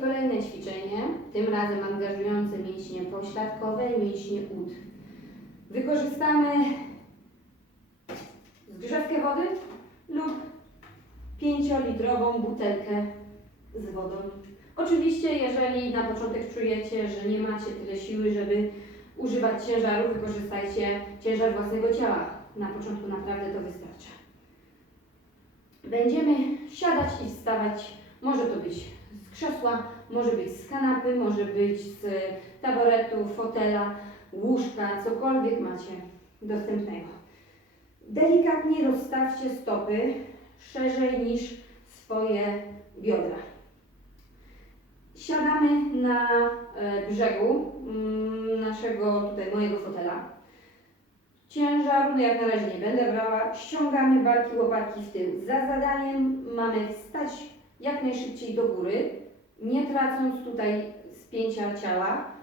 Kolejne ćwiczenie, tym razem angażujące mięśnie pośladkowe i mięśnie ud. Wykorzystamy zgrzewkę wody lub 5-litrową butelkę z wodą. Oczywiście, jeżeli na początek czujecie, że nie macie tyle siły, żeby używać ciężaru, wykorzystajcie ciężar własnego ciała. Na początku naprawdę to wystarcza. Będziemy siadać i wstawać. Może to być z krzesła, może być z kanapy, może być z taboretu, fotela, łóżka, cokolwiek macie dostępnego. Delikatnie rozstawcie stopy szerzej niż swoje biodra. Siadamy na e, brzegu mm, naszego, tutaj mojego fotela. Ciężaru no jak na razie nie będę brała. Ściągamy barki, łopatki w tył. Za zadaniem mamy wstać jak najszybciej do góry, nie tracąc tutaj spięcia ciała.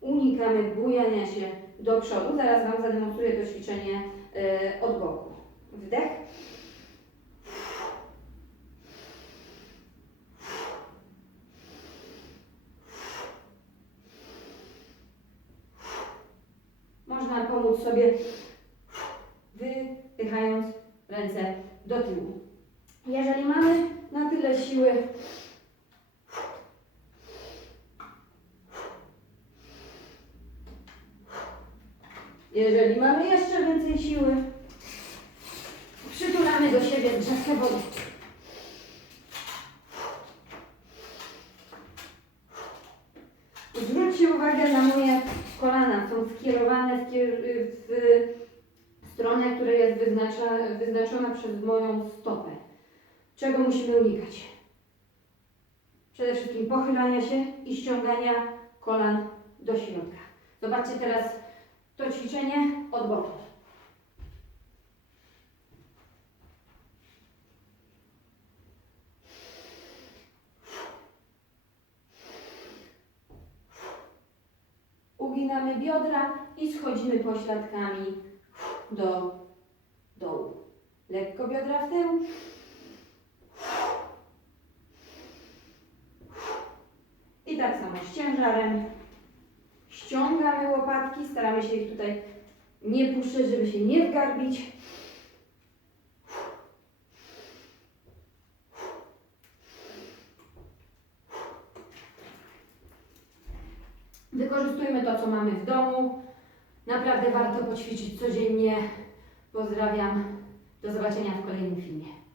Unikamy bujania się do przodu. Zaraz Wam zademonstruję to ćwiczenie e, od boku. Wdech. Można pomóc sobie wypychając ręce do tyłu. Jeżeli mamy siły, jeżeli mamy jeszcze więcej siły, przytulamy do siebie drzewkę. Zwróćcie uwagę na moje kolana. Są skierowane w, w stronę, która jest wyznacza, wyznaczona przez moją stopę. Czego musimy unikać? Przede wszystkim pochylania się i ściągania kolan do środka. Zobaczcie teraz to ćwiczenie od boku. Uginamy biodra i schodzimy pośladkami do dołu. Lekko biodra w tył. I tak samo z ciężarem. Ściągamy łopatki, staramy się ich tutaj nie puszczać, żeby się nie wgarbić. Wykorzystujmy to, co mamy w domu. Naprawdę warto poćwiczyć codziennie. Pozdrawiam. Do zobaczenia w kolejnym filmie.